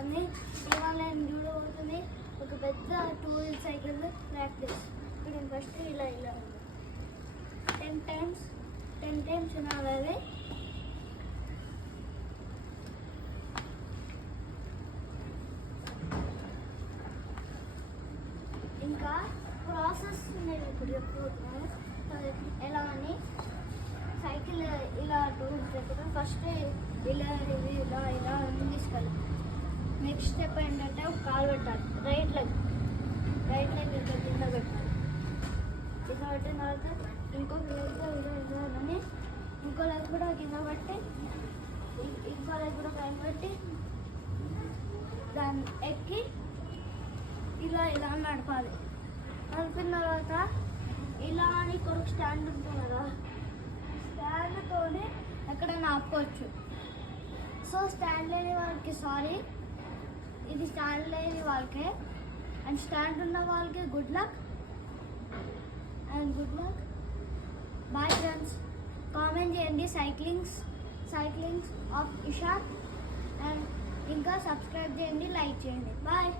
కానీ ఇవాళ నేను చూడబోతుంది ఒక పెద్ద 2 wheel సైకిల్ ప్రాక్టీస్. ఇప్పుడు ఫస్ట్ ఇలా 10 times వినాలి. ఇంకా ప్రాసెస్ నేను ఇప్పుడు చెప్పుకుంటున్నాను. ఎలా అని సైకిల్ ఇలా 2 wheels పెట్టడం ఫస్ట్ ఇలా తీసుకెళ్ళాలి. నెక్స్ట్ స్టెప్ ఏంటంటే ఒక కాలు పెట్టాలి. రైట్ లెగ్ ఇట్లా కింద పెట్టాలి. కింద పెట్టిన తర్వాత ఇంకొక లెగ్ అని ఇంకో లెగ్ కూడా కింద పెట్టి ఇంకో లెగ్ కూడా పైన పెట్టి దాన్ని ఎక్కి ఇలా నడపాలి. నడిపిన తర్వాత ఇలా అని కొరకు స్టాండ్ ఉంటుంది కదా, స్టాండ్తోనే ఎక్కడైనా ఆపుకోవచ్చు. సో స్టాండ్ లేని వాళ్ళకి సారీ, ఇది స్టాండ్ లేని వాళ్ళకే. అండ్ స్టాండ్ ఉన్న వాళ్ళకి good luck. Bye friends. Comment చేయండి సైక్లింగ్స్ ఆఫ్ ఇషాక్. అండ్ ఇంకా సబ్స్క్రైబ్ చేయండి, లైక్ చేయండి. బాయ్.